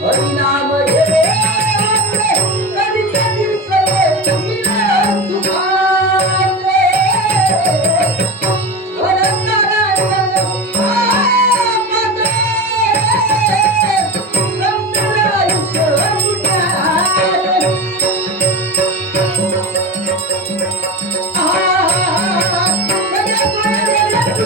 Marina